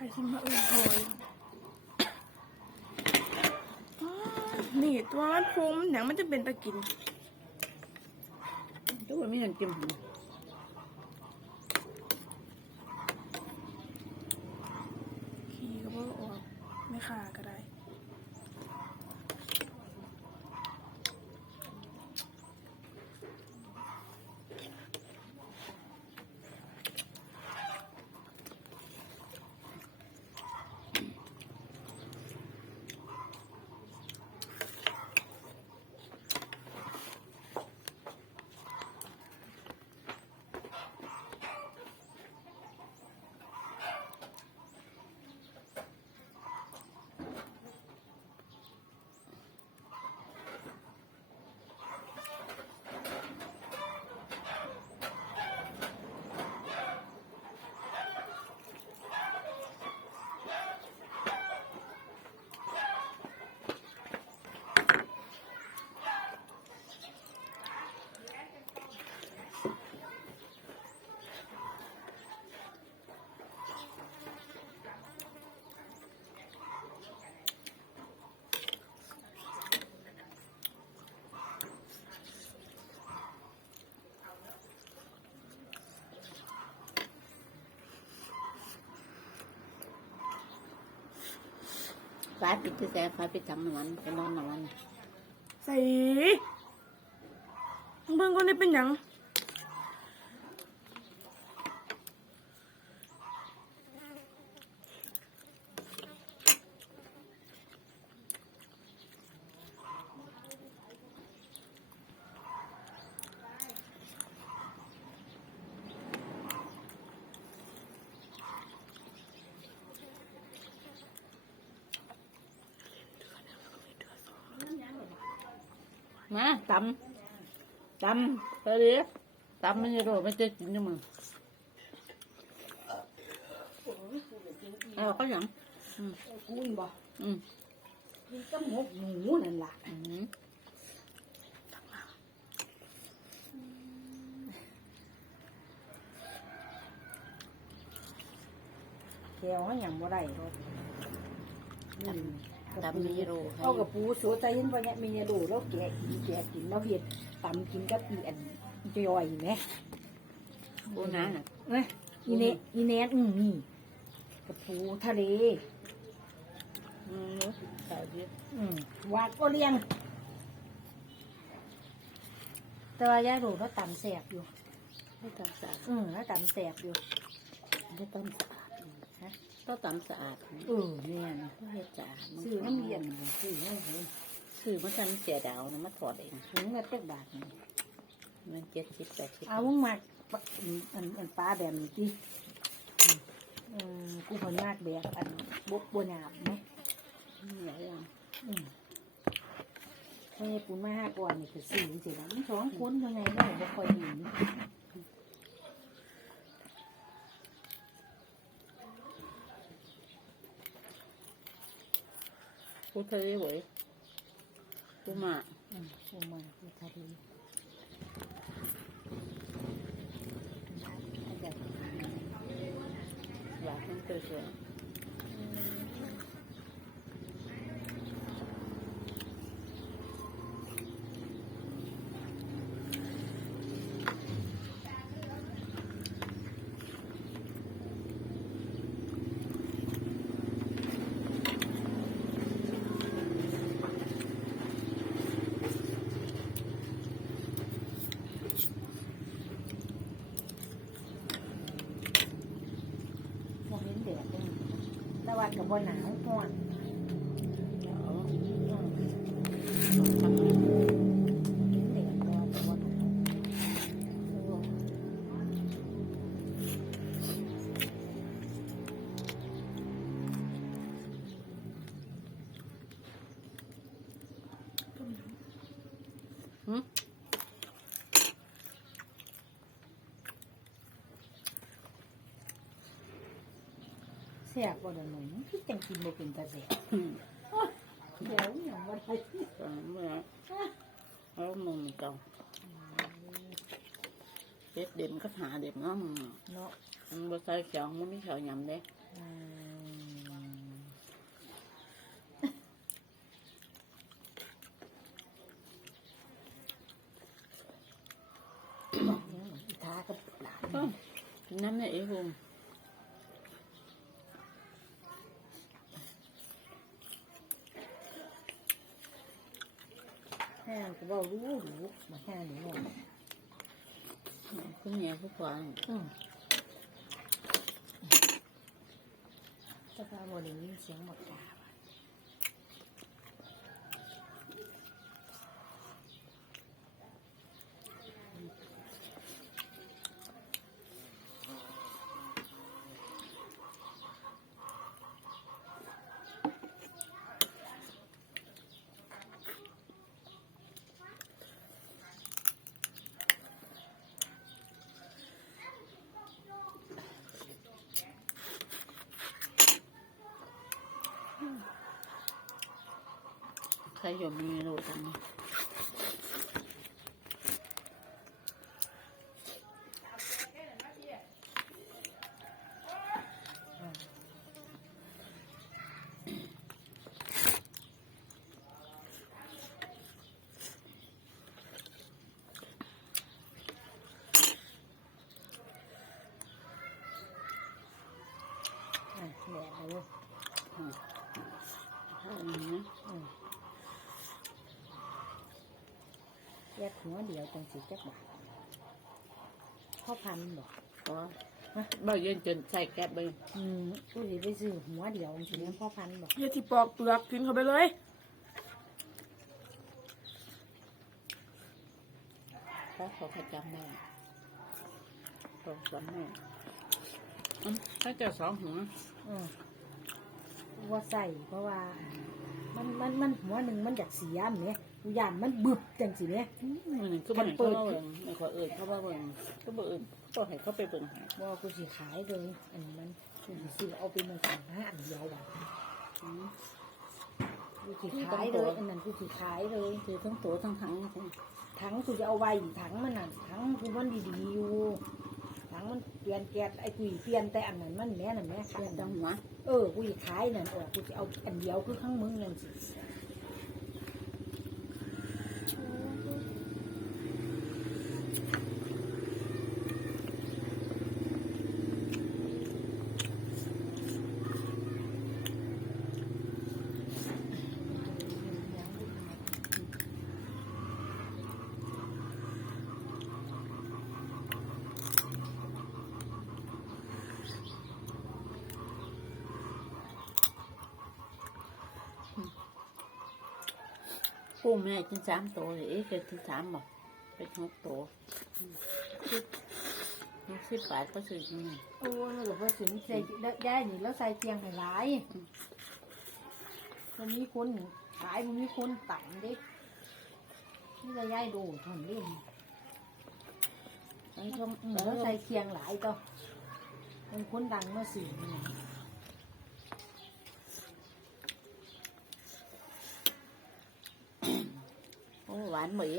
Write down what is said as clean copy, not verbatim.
รขึ้นมาอื่นพอยนี่ตัวมันพุงอย่างมันจะเป็นตะกินทุกคนมีน้ำจิ้มขี้ก็บ่ออกไม่ขาก็ได้ฟ้าปิดที่แซ่ฟ้าปิดทำน้ำมันไปนอนน้ำมันใส่เบิ่งก็ได้เป็นหยังมาตำไปเลยตำมันจะโดดไม่เจ๊กินยังมึงเขาอย่างกูนบ่กินกับหมกหมูนั่นล่ะแก้วอย่างบ่ได้หรอกตำมีโรเอากับปูโสใจเห็นบ่เนี่ยมีเนี่ยดูแล้วแกกินแล้วเฮ็ดตำกินกับอีอันย่อยแหม ปูน้ำน่ะอีเนตนี่กับปูทะเลใส่เยอะวาดก็เลี้ยงแต่ว่ายายดูแล้วตำแสบอยู่ไม่ตำสะอาดแล้วตำแสบอยู่ไม่ตำสะอาดฮะต้องตำสะอาดเนี่ยไม่ให้สะอาดซื้อน้ำเย็นซื้อน้ำเย็นซื้อมันทำเสียดาวนะมาถอดเองถึงเงินเจ็ดบาทมัน70-80เอามึงมาอันปลาแบบนี้ดิกูผลมากแบบอันบกบัวหยาบไหมหลายอย่างไม่ใช่ปูนมา5 ก่อนนี่คือ4จริงๆนะมัน2 คนยังไงก็ไม่ค่อยดีปูทะเลเว้ยปูมาปูทะเลอยากให้สวยแต่ว่ากับบ่หนาวร้อนเสียบ่ได้หนึ่งที่จังกินบ่เป็นตาเสียเดี๋ยวอย่างว่าได้เมื่อเอามึงเก่าเด็ดเด่นก็หาเด็ดเนาะมึงเนาะมันบ่ใส่เขียวมันไม่เขียวยำเด้ น้ำเนี่ยไอ้พง แห้งก็บอกรู้มาแห้งหนูหน่อย คุณแม่ผู้ฟัง จะพาโมเดลนี้เสียงหมดกาใครยอมมีโลตังนี้แหละเลย ถ้าอันนี้นะ แยกหัวเดียวจังสีจักบาทพ่อพันบอก ก็บ่เย็นจนใส่แก๊สไป กูสิไปซื้อหัวเดียวจังสีนั้นพ่อพันบอก อย่าที่ปอกเปลือกกินเข้าไปเลย เพราะเขาประจำได้เขาจำได้ถ้าเจอ2 หัว ว่าใส่เพราะว่ามันหัวหนึ่งมันอยากเสียเนี่ยกูยานมันบึบจังสิเนี่ย มันคือมันเปิดไม่ขอเอิญเขาว่าเบิ่งก็บ่เอิญก็ให้เขาไปเบิ่ง ว่ากูสิขายเลยอันนั้นกูสิซื้อเอาไปมาสั่ง5 อันเดียวแบบกูสิขายเลยอันนั้นกูสิขายเลย คือทั้งตัวทั้งถัง ถังกูจะเอาไว้ถังมันน่ะถังกูมันดีๆอยู่ถังมันเปลี่ยนแก๊สไอ้กูเปลี่ยนแต่อันนั้นมันแม่น่ะแม่ เพื่อนจังหัว กูสิขายนั่นกูจะเอาอันเดียวคือข้างมึงนั่นสิกุ้งแม่กิน3 ตัวเอ๊ะเป็นที่3บ่เป็น6 ตัว60 บาทก็ซื้อนี่ โอ้ยมันก็บ่ถึงใส่ได้นี่แล้วใส่เตียงให้หลายมันมีคนขายมันมีคนต่ำดินี่จะย้ายดูทนเล่น ทั้งช่อง แล้วใส่เคียงหลายต่อมันคนดังเมื่อสี่นี่ โอ้หวานหมี